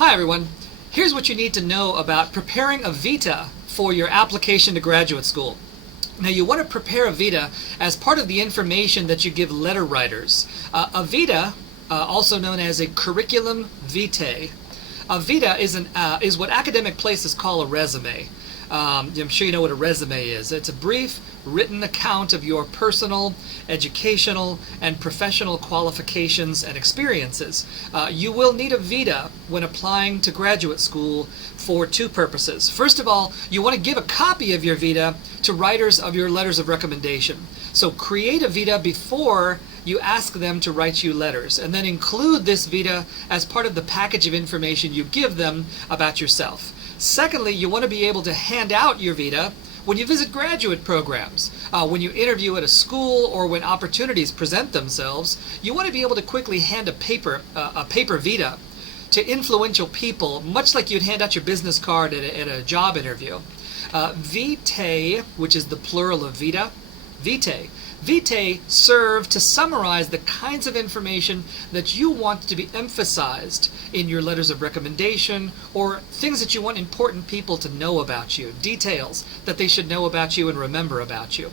Hi everyone. Here's what you need to know about preparing a Vita for your application to graduate school. Now you want to prepare a Vita as part of the information that you give letter writers. A Vita, also known as a curriculum vitae. A Vita is what academic places call a resume. I'm sure you know what a resume is. It's a brief written account of your personal, educational, and professional qualifications and experiences. You will need a Vita when applying to graduate school for two purposes. First of all, you want to give a copy of your Vita to writers of your letters of recommendation. So create a Vita before you ask them to write you letters, and then include this Vita as part of the package of information you give them about yourself. Secondly, you want to be able to hand out your Vita when you visit graduate programs, when you interview at a school, or when opportunities present themselves. You want to be able to quickly hand a paper Vita to influential people, much like you'd hand out your business card at a job interview. Vitae, which is the plural of Vita, Vitae serve to summarize the kinds of information that you want to be emphasized in your letters of recommendation, or things that you want important people to know about you, details that they should know about you and remember about you.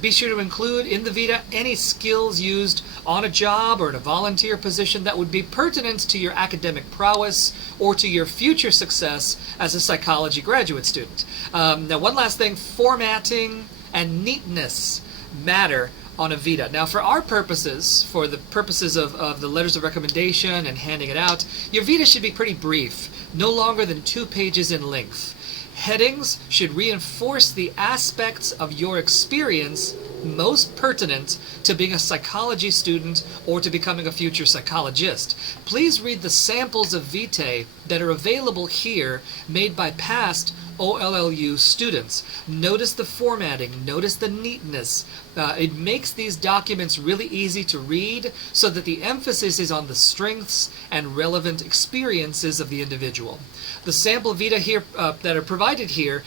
Be sure to include in the Vita any skills used on a job or in a volunteer position that would be pertinent to your academic prowess or to your future success as a psychology graduate student. Now, one last thing, formatting and neatness matter on a Vita. Now, for our purposes, for the purposes of the letters of recommendation and handing it out, your Vita should be pretty brief, no longer than 2 pages in length. Headings should reinforce the aspects of your experience most pertinent to being a psychology student or to becoming a future psychologist. Please read the samples of Vitae that are available here, made by past OLLU students. Notice the formatting, notice the neatness. It makes these documents really easy to read, so that the emphasis is on the strengths and relevant experiences of the individual. The sample Vita here that are provided here,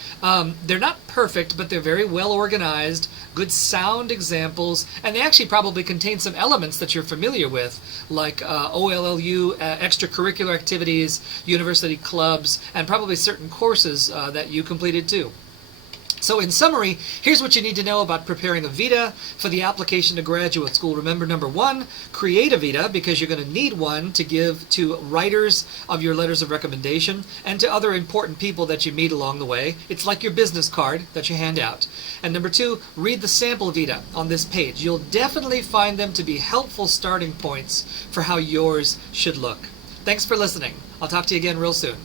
they're not perfect, but they're very well organized, good sound examples, and they actually probably contain some elements that you're familiar with, like OLLU extracurricular activities, university clubs, and probably certain courses that you completed too. So in summary, here's what you need to know about preparing a Vita for the application to graduate school. Remember, number 1, create a Vita, because you're going to need one to give to writers of your letters of recommendation and to other important people that you meet along the way. It's like your business card that you hand out. And number 2, read the sample Vita on this page. You'll definitely find them to be helpful starting points for how yours should look. Thanks for listening. I'll talk to you again real soon.